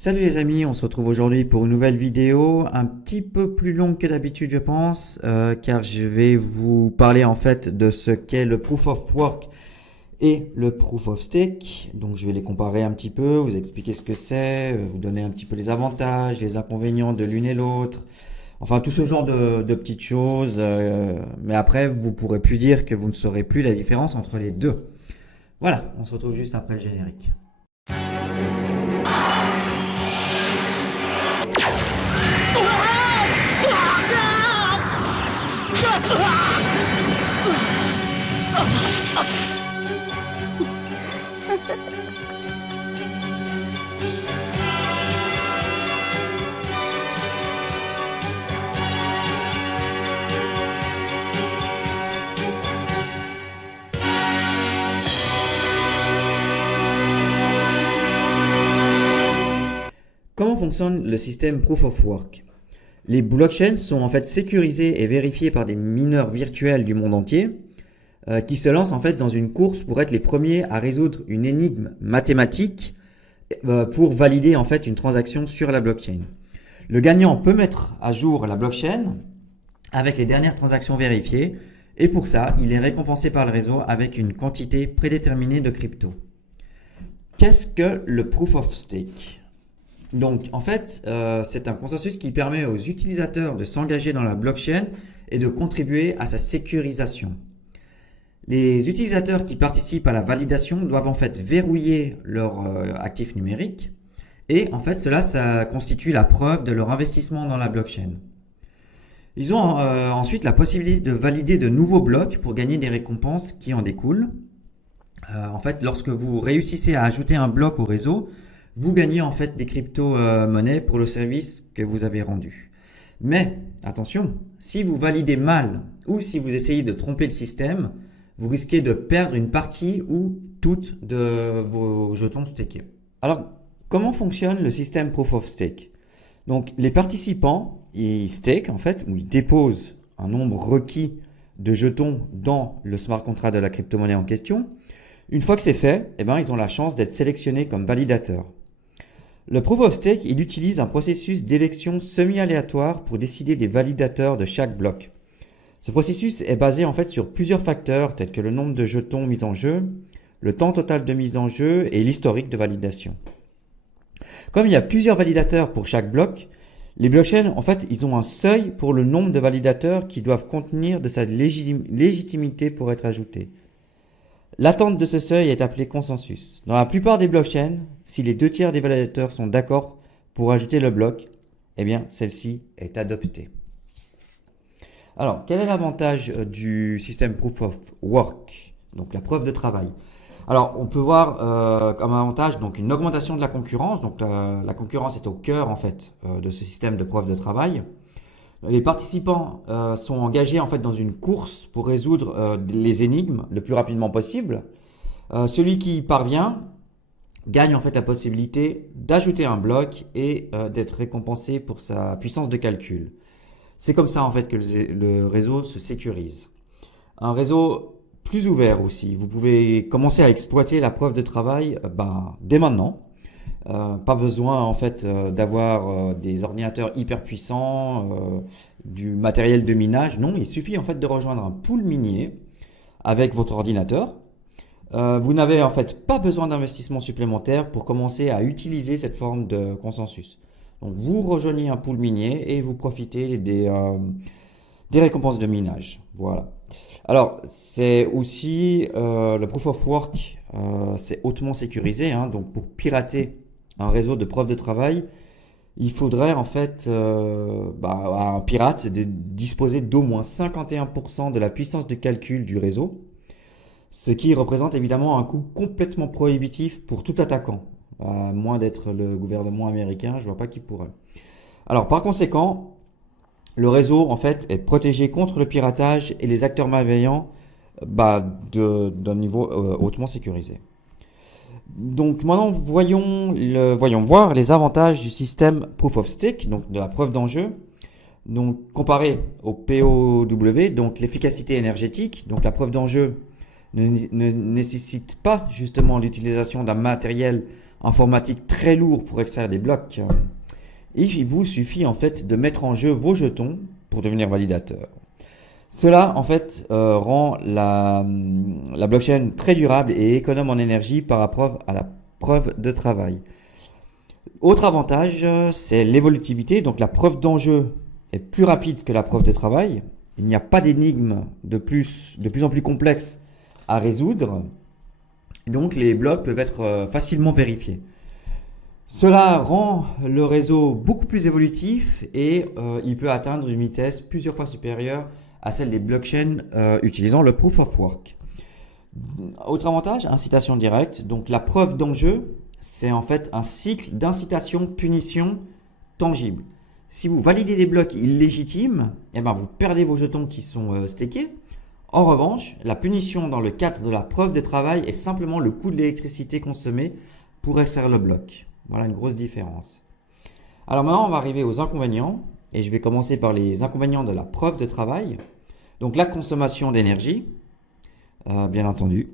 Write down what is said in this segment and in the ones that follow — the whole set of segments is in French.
Salut les amis, on se retrouve aujourd'hui pour une nouvelle vidéo, un petit peu plus longue que d'habitude je pense, car je vais vous parler en fait de ce qu'est le Proof of Work et le Proof of Stake. Donc je vais les comparer un petit peu, vous expliquer ce que c'est, vous donner un petit peu les avantages, les inconvénients de l'une et l'autre, enfin tout ce genre de petites choses, mais après vous pourrez plus dire que vous ne saurez plus la différence entre les deux. Voilà, on se retrouve juste après le générique. Comment fonctionne le système Proof of Work? Les blockchains sont en fait sécurisées et vérifiées par des mineurs virtuels du monde entier qui se lancent en fait dans une course pour être les premiers à résoudre une énigme mathématique pour valider en fait une transaction sur la blockchain. Le gagnant peut mettre à jour la blockchain avec les dernières transactions vérifiées et pour ça, il est récompensé par le réseau avec une quantité prédéterminée de crypto. Qu'est-ce que le Proof of Stake? Donc, en fait, c'est un consensus qui permet aux utilisateurs de s'engager dans la blockchain et de contribuer à sa sécurisation. Les utilisateurs qui participent à la validation doivent en fait verrouiller leur actif numérique et en fait, ça constitue la preuve de leur investissement dans la blockchain. Ils ont ensuite la possibilité de valider de nouveaux blocs pour gagner des récompenses qui en découlent. En fait, lorsque vous réussissez à ajouter un bloc au réseau, vous gagnez en fait des crypto-monnaies pour le service que vous avez rendu. Mais attention, si vous validez mal ou si vous essayez de tromper le système, vous risquez de perdre une partie ou toutes de vos jetons stakés. Alors, comment fonctionne le système Proof of Stake? Donc, les participants, ils stake en fait, ou ils déposent un nombre requis de jetons dans le smart contract de la crypto-monnaie en question. Une fois que c'est fait, ils ont la chance d'être sélectionnés comme validateurs. Le Proof of Stake, il utilise un processus d'élection semi-aléatoire pour décider des validateurs de chaque bloc. Ce processus est basé en fait sur plusieurs facteurs tels que le nombre de jetons mis en jeu, le temps total de mise en jeu et l'historique de validation. Comme il y a plusieurs validateurs pour chaque bloc, les blockchains, en fait, ils ont un seuil pour le nombre de validateurs qui doivent contenir de sa légitimité pour être ajoutés. L'attente de ce seuil est appelée consensus. Dans la plupart des blockchains, si les 2/3 des validateurs sont d'accord pour ajouter le bloc, celle-ci est adoptée. Alors, quel est l'avantage du système Proof of Work, donc la preuve de travail? Alors, on peut voir comme avantage donc une augmentation de la concurrence. Donc, la concurrence est au cœur en fait de ce système de preuve de travail. Les participants sont engagés en fait dans une course pour résoudre les énigmes le plus rapidement possible. Celui qui y parvient gagne en fait la possibilité d'ajouter un bloc et d'être récompensé pour sa puissance de calcul. C'est comme ça en fait que le réseau se sécurise. Un réseau plus ouvert aussi. Vous pouvez commencer à exploiter la preuve de travail dès maintenant. Pas besoin en fait d'avoir des ordinateurs hyper puissants, du matériel de minage. Non, il suffit en fait de rejoindre un pool minier avec votre ordinateur. Vous n'avez en fait pas besoin d'investissement supplémentaire pour commencer à utiliser cette forme de consensus. Donc vous rejoignez un pool minier et vous profitez des récompenses de minage. Voilà. Alors c'est aussi le Proof of Work, c'est hautement sécurisé. Donc pour pirater un réseau de preuve de travail, il faudrait en fait à un pirate de disposer d'au moins 51% de la puissance de calcul du réseau, ce qui représente évidemment un coût complètement prohibitif pour tout attaquant. À moins d'être le gouvernement américain, je vois pas qui pourrait. Alors par conséquent, le réseau en fait est protégé contre le piratage et les acteurs malveillants d'un niveau hautement sécurisé. Donc maintenant, voyons voir les avantages du système Proof of Stake, donc de la preuve d'enjeu. Donc comparé au POW, donc l'efficacité énergétique, donc la preuve d'enjeu ne nécessite pas justement l'utilisation d'un matériel informatique très lourd pour extraire des blocs, il vous suffit en fait de mettre en jeu vos jetons pour devenir validateur. Cela en fait rend la blockchain très durable et économe en énergie par rapport à la preuve de travail. Autre avantage, c'est l'évolutivité. Donc la preuve d'enjeu est plus rapide que la preuve de travail. Il n'y a pas d'énigmes de plus en plus complexes à résoudre. Donc les blocs peuvent être facilement vérifiés. Cela rend le réseau beaucoup plus évolutif et il peut atteindre une vitesse plusieurs fois supérieure à celle des blockchains utilisant le proof of work. Autre avantage, incitation directe. Donc la preuve d'enjeu, c'est en fait un cycle d'incitation-punition tangible. Si vous validez des blocs illégitimes, eh ben vous perdez vos jetons qui sont stakés. En revanche, la punition dans le cadre de la preuve de travail est simplement le coût de l'électricité consommée pour extraire le bloc. Voilà une grosse différence. Alors maintenant, on va arriver aux inconvénients. Et je vais commencer par les inconvénients de la preuve de travail. Donc la consommation d'énergie, bien entendu.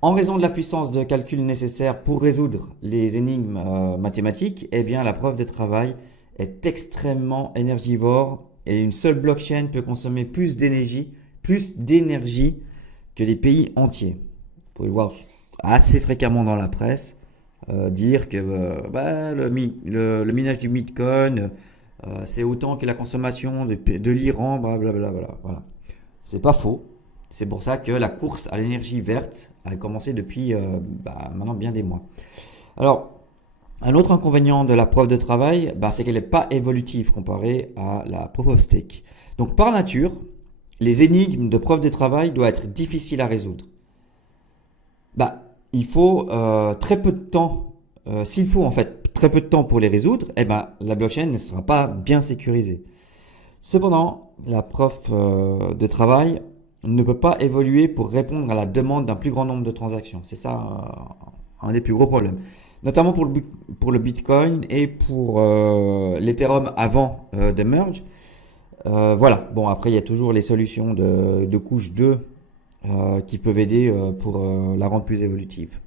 En raison de la puissance de calcul nécessaire pour résoudre les énigmes mathématiques, eh bien la preuve de travail est extrêmement énergivore et une seule blockchain peut consommer plus d'énergie que des pays entiers. Vous pouvez le voir assez fréquemment dans la presse dire que le minage du Bitcoin c'est autant que la consommation de l'Iran, blablabla. Voilà. C'est pas faux. C'est pour ça que la course à l'énergie verte a commencé depuis maintenant bien des mois. Alors, un autre inconvénient de la preuve de travail, c'est qu'elle n'est pas évolutive comparée à la proof of stake. Donc, par nature, les énigmes de preuve de travail doivent être difficiles à résoudre. Il faut très peu de temps. S'il faut en fait très peu de temps pour les résoudre, la blockchain ne sera pas bien sécurisée. Cependant, la preuve de travail ne peut pas évoluer pour répondre à la demande d'un plus grand nombre de transactions. C'est ça un des plus gros problèmes. Notamment pour le Bitcoin et pour l'Ethereum avant de merge. Voilà. Bon, après, il y a toujours les solutions de couche 2 qui peuvent aider pour la rendre plus évolutive.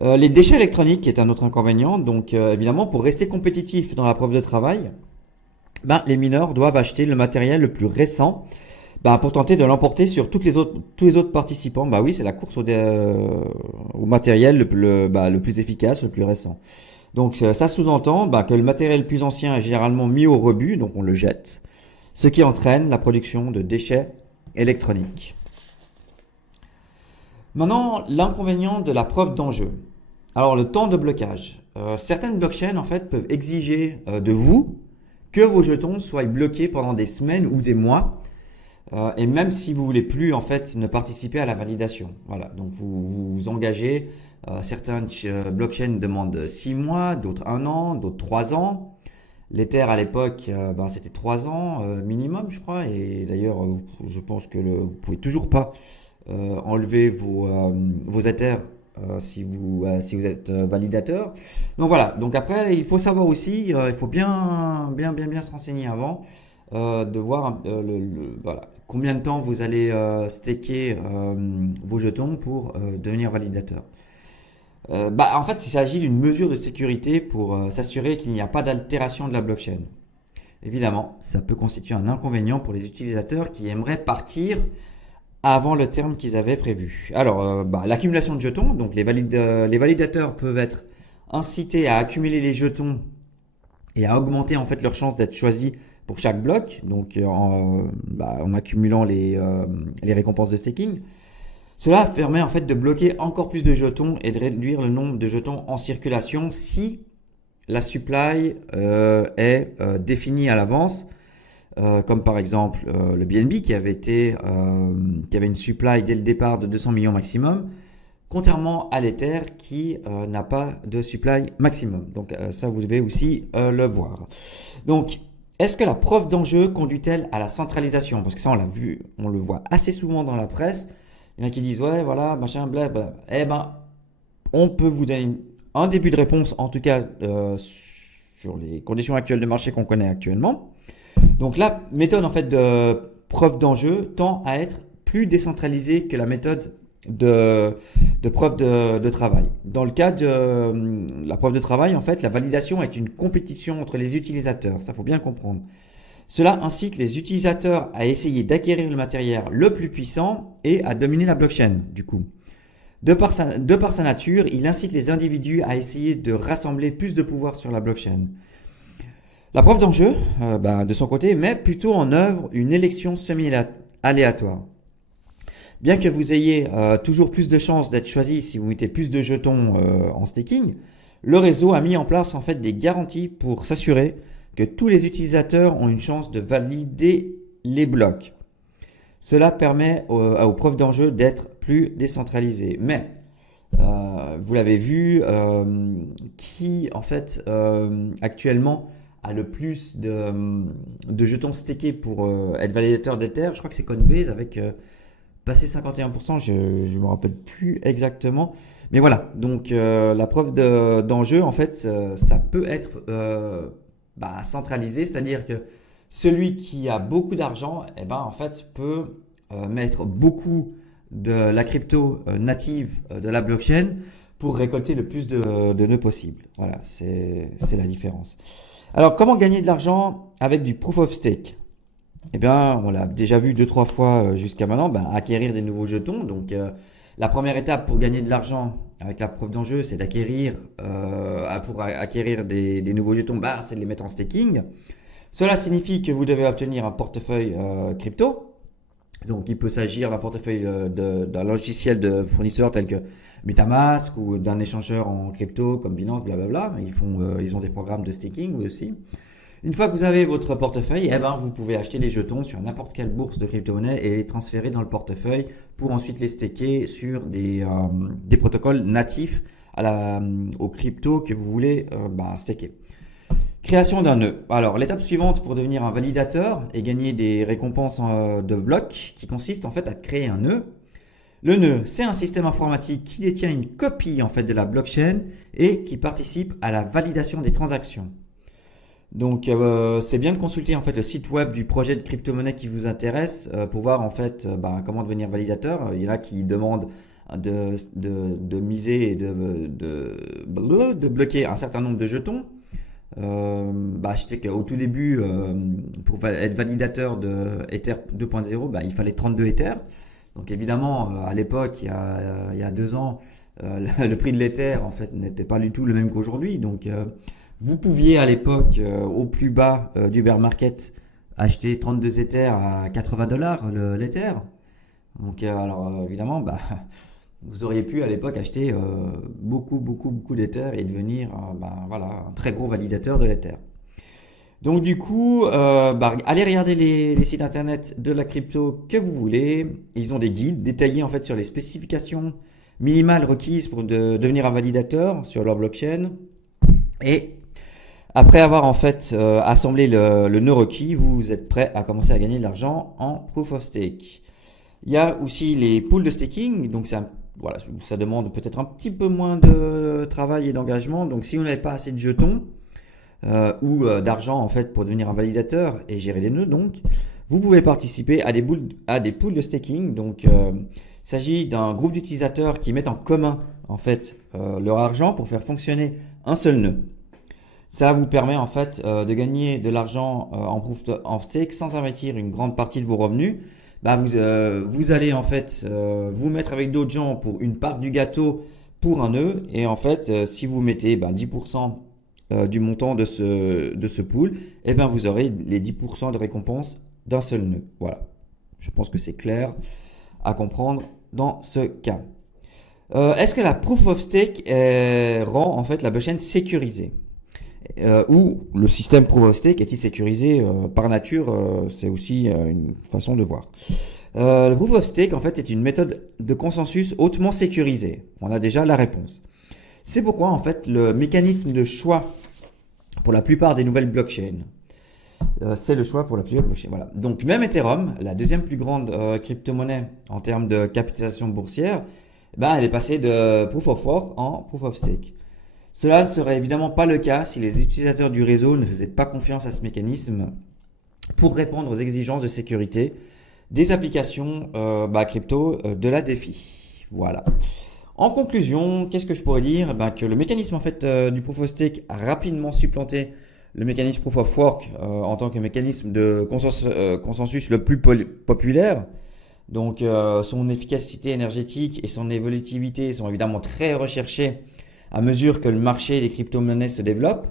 Les déchets électroniques est un autre inconvénient. Donc, évidemment, pour rester compétitif dans la preuve de travail, les mineurs doivent acheter le matériel le plus récent pour tenter de l'emporter sur tous les autres participants. Oui, c'est la course au matériel le plus efficace, le plus récent. Donc, ça sous-entend que le matériel le plus ancien est généralement mis au rebut, donc on le jette, ce qui entraîne la production de déchets électroniques. Maintenant, l'inconvénient de la preuve d'enjeu. Alors, le temps de blocage. Certaines blockchains, en fait, peuvent exiger de vous que vos jetons soient bloqués pendant des semaines ou des mois, et même si vous voulez plus, en fait, ne participer à la validation. Voilà. Donc, vous vous engagez. Certaines blockchains demandent 6 mois, d'autres 1 an, d'autres 3 ans. L'Ether, à l'époque, c'était 3 ans minimum, je crois. Et d'ailleurs, je pense que vous pouvez toujours pas enlever vos Ethers si vous êtes validateur. Donc voilà. Donc après, il faut savoir aussi, il faut bien se renseigner avant de voir voilà, combien de temps vous allez staker vos jetons pour devenir validateur. En fait, il s'agit d'une mesure de sécurité pour s'assurer qu'il n'y a pas d'altération de la blockchain. Évidemment, ça peut constituer un inconvénient pour les utilisateurs qui aimeraient partir avant le terme qu'ils avaient prévu. Alors, l'accumulation de jetons, donc les validateurs peuvent être incités à accumuler les jetons et à augmenter en fait leur chance d'être choisis pour chaque bloc, donc en accumulant les récompenses de staking. Cela permet en fait de bloquer encore plus de jetons et de réduire le nombre de jetons en circulation si la supply est définie à l'avance. Comme par exemple le BNB qui avait une supply dès le départ de 200 millions maximum, contrairement à l'Ether qui n'a pas de supply maximum. Donc ça, vous devez aussi le voir. Donc, est-ce que la preuve d'enjeu conduit-elle à la centralisation? Parce que ça, on l'a vu, on le voit assez souvent dans la presse. Il y en a qui disent, ouais, voilà, machin, blablabla. On peut vous donner un début de réponse, en tout cas sur les conditions actuelles de marché qu'on connaît actuellement. Donc la méthode en fait de preuve d'enjeu tend à être plus décentralisée que la méthode de de preuve de travail. Dans le cas de la preuve de travail, en fait, la validation est une compétition entre les utilisateurs. Ça, faut bien le comprendre. Cela incite les utilisateurs à essayer d'acquérir le matériel le plus puissant et à dominer la blockchain, du coup. De par sa nature, il incite les individus à essayer de rassembler plus de pouvoir sur la blockchain. La preuve d'enjeu, de son côté, met plutôt en œuvre une élection semi-aléatoire. Bien que vous ayez toujours plus de chances d'être choisi si vous mettez plus de jetons en staking, le réseau a mis en place en fait des garanties pour s'assurer que tous les utilisateurs ont une chance de valider les blocs. Cela permet aux preuves d'enjeu d'être plus décentralisées. Mais, vous l'avez vu, qui en fait actuellement a le plus de jetons stakés pour être validateur d'Ether, je crois que c'est Coinbase avec passé 51%, je ne me rappelle plus exactement. Mais voilà, donc la preuve d'enjeu, en fait, ça peut être centralisé, c'est-à-dire que celui qui a beaucoup d'argent, en fait, peut mettre beaucoup de la crypto native de la blockchain pour récolter le plus de nœuds possible. Voilà, c'est la différence. Alors, comment gagner de l'argent avec du proof of stake? On l'a déjà vu 2-3 fois jusqu'à maintenant, acquérir des nouveaux jetons. Donc, la première étape pour gagner de l'argent avec la preuve d'enjeu, c'est d'acquérir, pour acquérir des nouveaux jetons, c'est de les mettre en staking. Cela signifie que vous devez obtenir un portefeuille crypto. Donc, il peut s'agir d'un portefeuille d'un logiciel de fournisseurs tel que MetaMask ou d'un échangeur en crypto comme Binance, blablabla. Ils ont des programmes de staking aussi. Une fois que vous avez votre portefeuille, vous pouvez acheter des jetons sur n'importe quelle bourse de crypto-monnaie et les transférer dans le portefeuille pour ensuite les staker sur des protocoles natifs aux cryptos que vous voulez staker. Création d'un nœud. Alors, l'étape suivante pour devenir un validateur et gagner des récompenses de blocs qui consiste en fait à créer un nœud. Le nœud, c'est un système informatique qui détient une copie en fait de la blockchain et qui participe à la validation des transactions. Donc, c'est bien de consulter en fait le site web du projet de crypto-monnaie qui vous intéresse pour voir en fait comment devenir validateur. Il y en a qui demandent de miser et de bloquer un certain nombre de jetons. Je sais qu'au tout début, pour être validateur de Ether 2.0, il fallait 32 Ether. Donc évidemment, à l'époque, il y a 2 ans, le prix de l'Ether en fait n'était pas du tout le même qu'aujourd'hui. Donc vous pouviez à l'époque, au plus bas du bear market, acheter 32 Ethers à 80 $ l'Ether. Donc évidemment, vous auriez pu à l'époque acheter beaucoup d'Ether et devenir un très gros validateur de l'Ether. Donc du coup, allez regarder les sites internet de la crypto que vous voulez. Ils ont des guides détaillés en fait sur les spécifications minimales requises pour devenir un validateur sur leur blockchain. Et après avoir en fait assemblé le nœud requis, vous êtes prêt à commencer à gagner de l'argent en proof of stake. Il y a aussi les pools de staking, donc ça demande peut-être un petit peu moins de travail et d'engagement. Donc si vous n'avez pas assez de jetons ou d'argent en fait pour devenir un validateur et gérer des nœuds, donc vous pouvez participer à des pools de staking. Donc il s'agit d'un groupe d'utilisateurs qui mettent en commun en fait leur argent pour faire fonctionner un seul nœud. Ça vous permet en fait de gagner de l'argent en proof of stake sans investir une grande partie de vos revenus. Vous allez en fait vous mettre avec d'autres gens pour une part du gâteau pour un nœud. Et en fait, si vous mettez 10% du montant de ce pool, vous aurez les 10% de récompense d'un seul nœud. Voilà. Je pense que c'est clair à comprendre dans ce cas. Est-ce que la proof of stake rend en fait la blockchain sécurisée? Ou le système proof of stake est-il sécurisé par nature? C'est aussi une façon de voir. Le proof of stake en fait est une méthode de consensus hautement sécurisée. On a déjà la réponse. C'est pourquoi en fait le mécanisme de choix pour la plupart des nouvelles blockchains, c'est le choix pour la plupart des blockchains. Voilà. Donc même Ethereum, la deuxième plus grande crypto-monnaie en termes de capitalisation boursière, elle est passée de proof of work en proof of stake. Cela ne serait évidemment pas le cas si les utilisateurs du réseau ne faisaient pas confiance à ce mécanisme pour répondre aux exigences de sécurité des applications crypto de la DeFi. Voilà. En conclusion, qu'est-ce que je pourrais dire? Eh ben, que le mécanisme en fait du Proof of Stake a rapidement supplanté le mécanisme Proof of Work en tant que mécanisme de consensus le plus populaire. Donc son efficacité énergétique et son évolutivité sont évidemment très recherchées à mesure que le marché des crypto-monnaies se développe.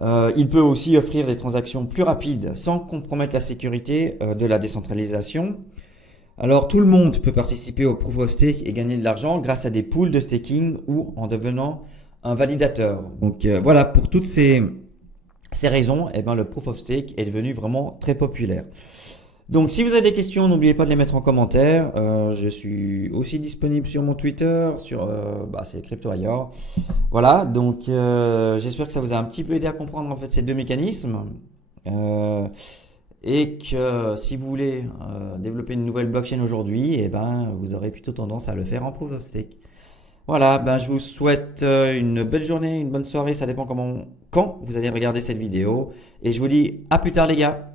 Il peut aussi offrir des transactions plus rapides sans compromettre la sécurité de la décentralisation. Alors tout le monde peut participer au Proof of Stake et gagner de l'argent grâce à des pools de staking ou en devenant un validateur. Donc voilà, pour toutes ces raisons, eh ben, le Proof of Stake est devenu vraiment très populaire. Donc si vous avez des questions, n'oubliez pas de les mettre en commentaire. Je suis aussi disponible sur mon Twitter, c'est CryptoWire. Voilà, donc j'espère que ça vous a un petit peu aidé à comprendre en fait ces deux mécanismes. Et que si vous voulez développer une nouvelle blockchain aujourd'hui, eh ben, vous aurez plutôt tendance à le faire en Proof of Stake. Voilà, ben, je vous souhaite une belle journée, une bonne soirée, ça dépend quand vous allez regarder cette vidéo. Et je vous dis à plus tard les gars.